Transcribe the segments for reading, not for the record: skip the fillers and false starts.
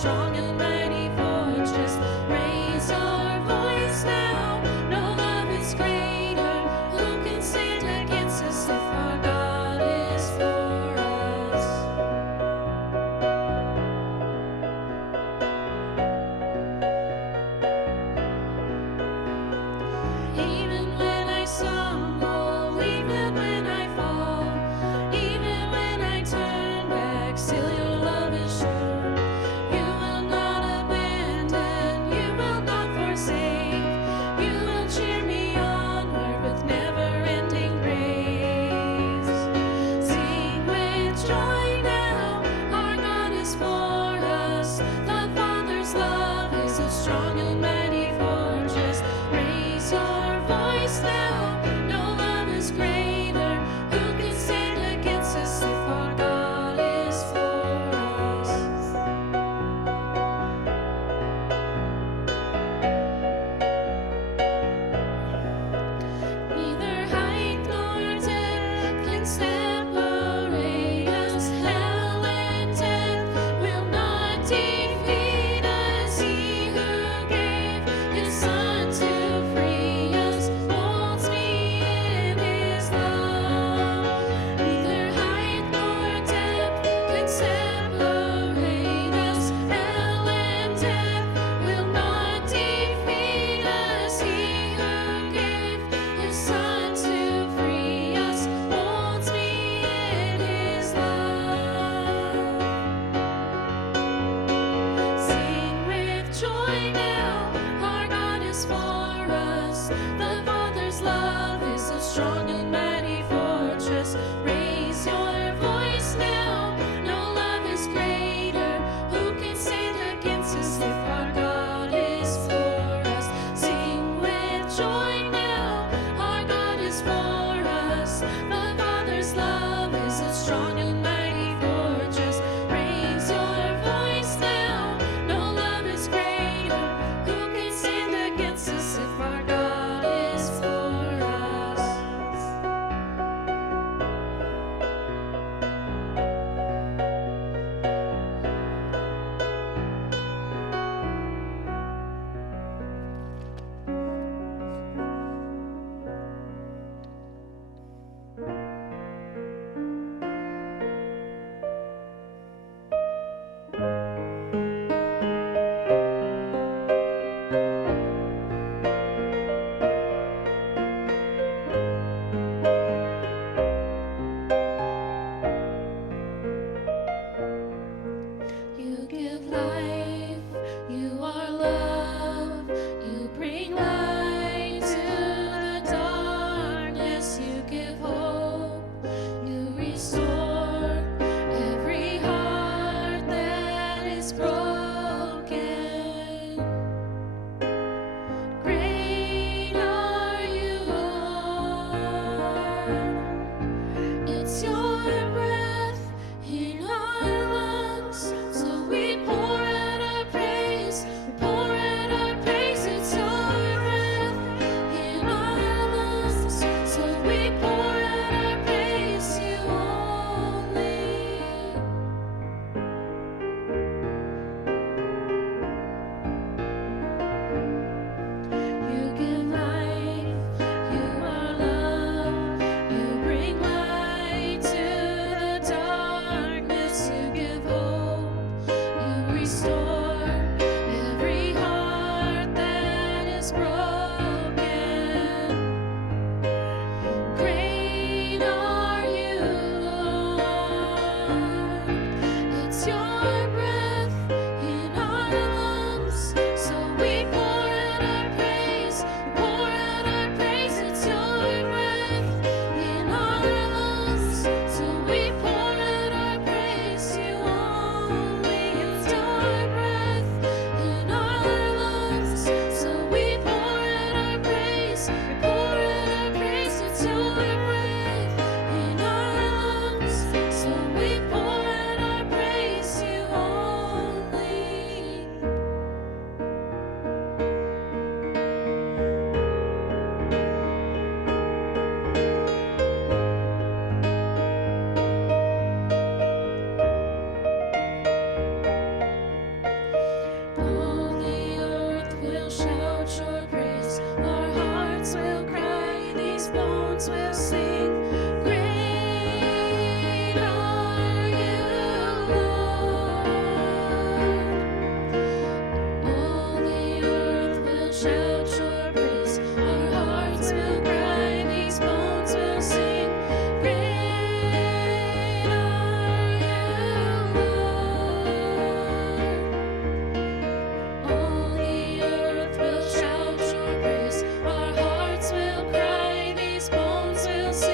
strong and mighty fortress. Raise your voice now. No love is greater. Who can stand against us if our God is for us? Even when I stumble, even when I fall, even when I turn back, still your love is sure. You will not abandon, you will not forsake. You will cheer me onward with never-ending praise. Sing with joy now, our God is for us. The Father's love is a strong and mighty fortress. Raise your voice now, no love is greater. Who can stand against us if our God is for us? Neither height nor depth can separate us. Hell and death will not defeat us. He who gave His Son to free us holds me in His love. Neither height nor depth can separate us. Hell and death will not defeat us. He who gave His Son to free us holds me in His love. Sing with joy now, our God is for us. The Father's love is a strong and mighty fortress. Raise your voice now, no love is greater. Who can stand against us if our God is for us? Sing with joy now, our God is for us. The Father's love is a strong and mighty fortress. Raise your voice now, no love is greater. Who can stand against us if our God is for us? bones will sing. Great are you, Lord. All the earth will shout your praise. Our hearts will cry, these bones will sing. Great are you, Lord. All the earth will shout your praise. Our hearts will cry, these bones will sing.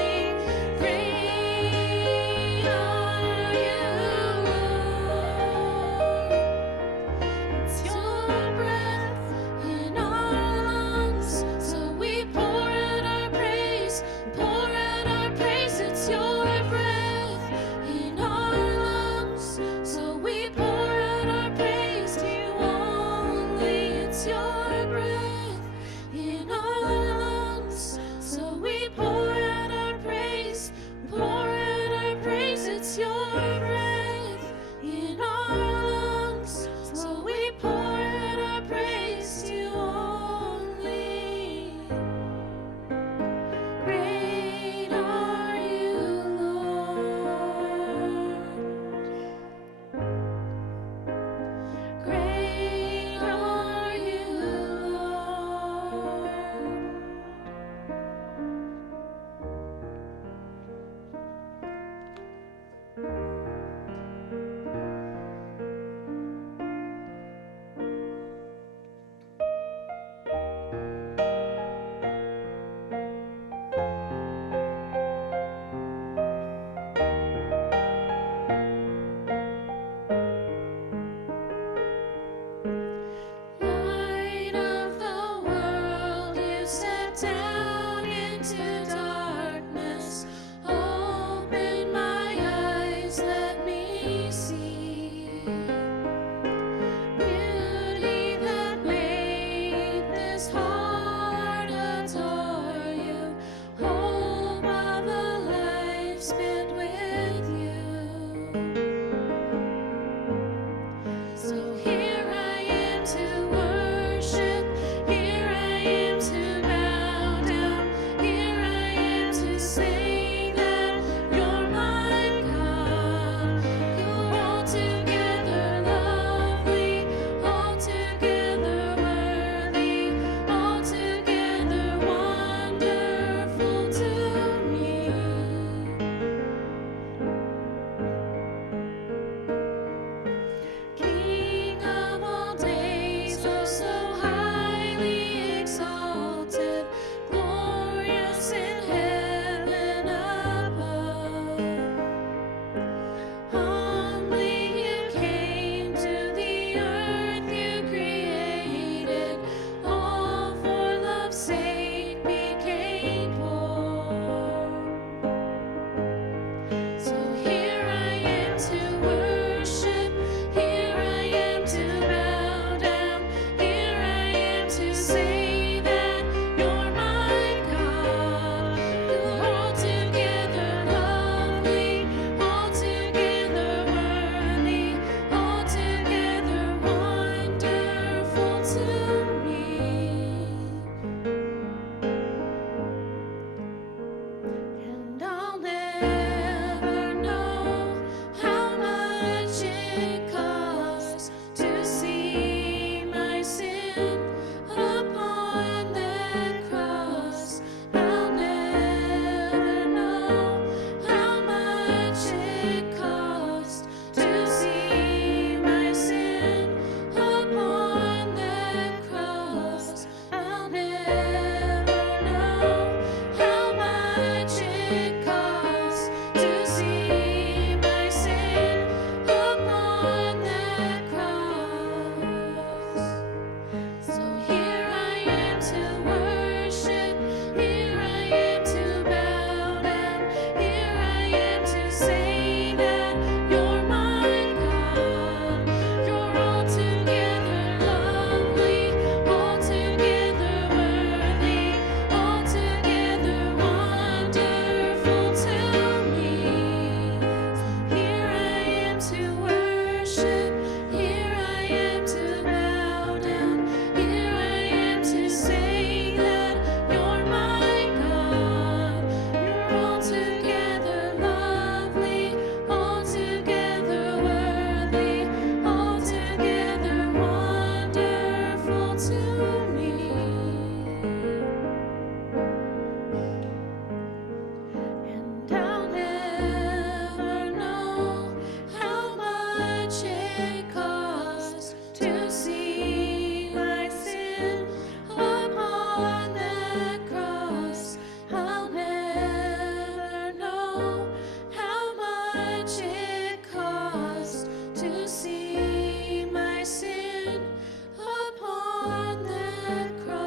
to see my sin upon that cross. I'll never know how much it cost to see my sin upon that cross.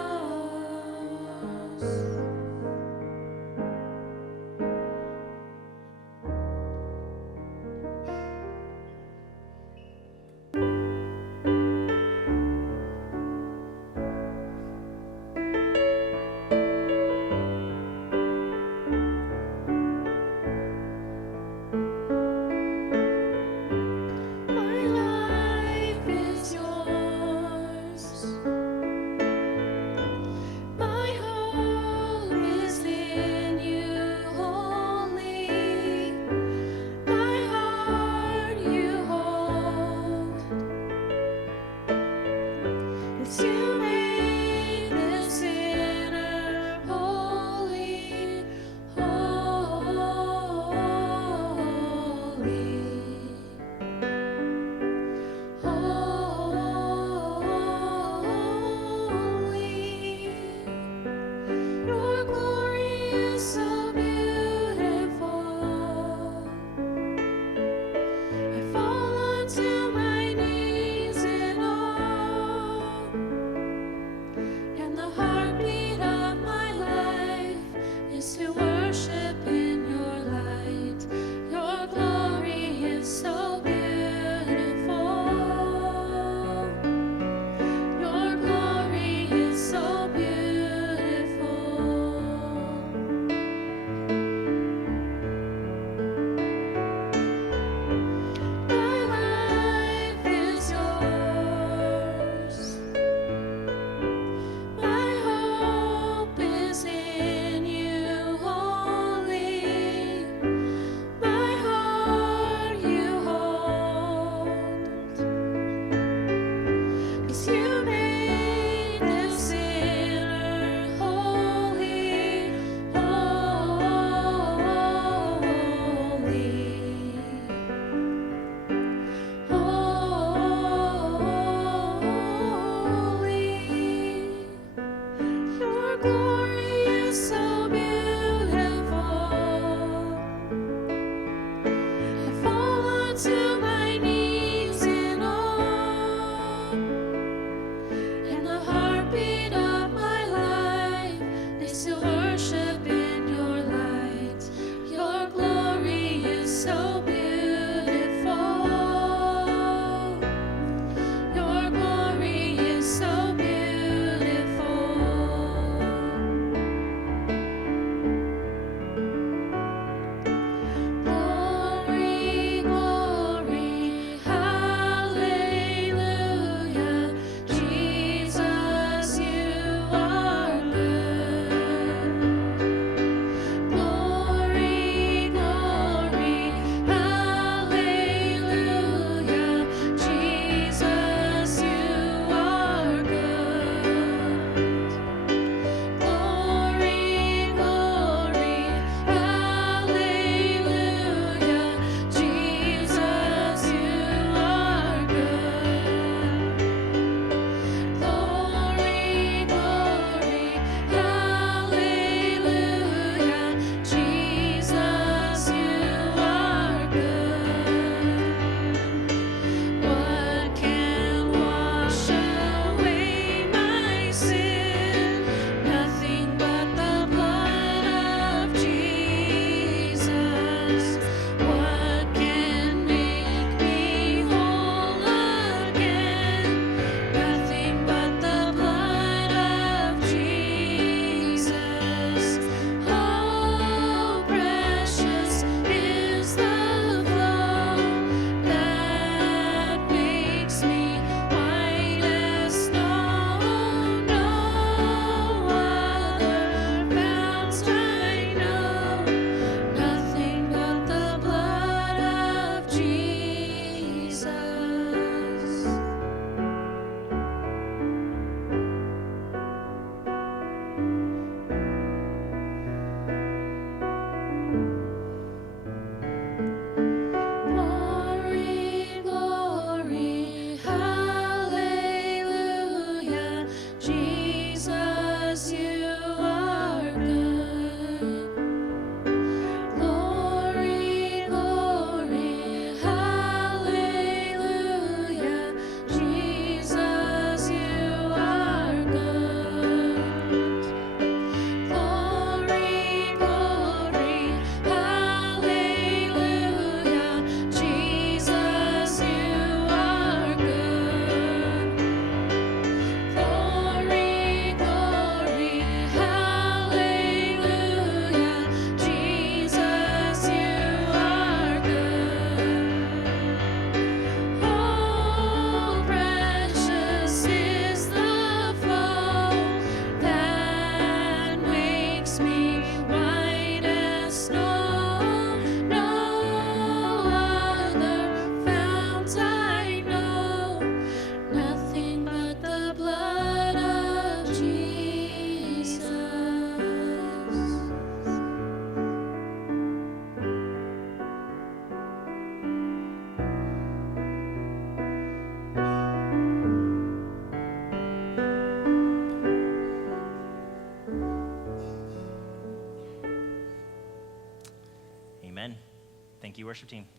you, worship team.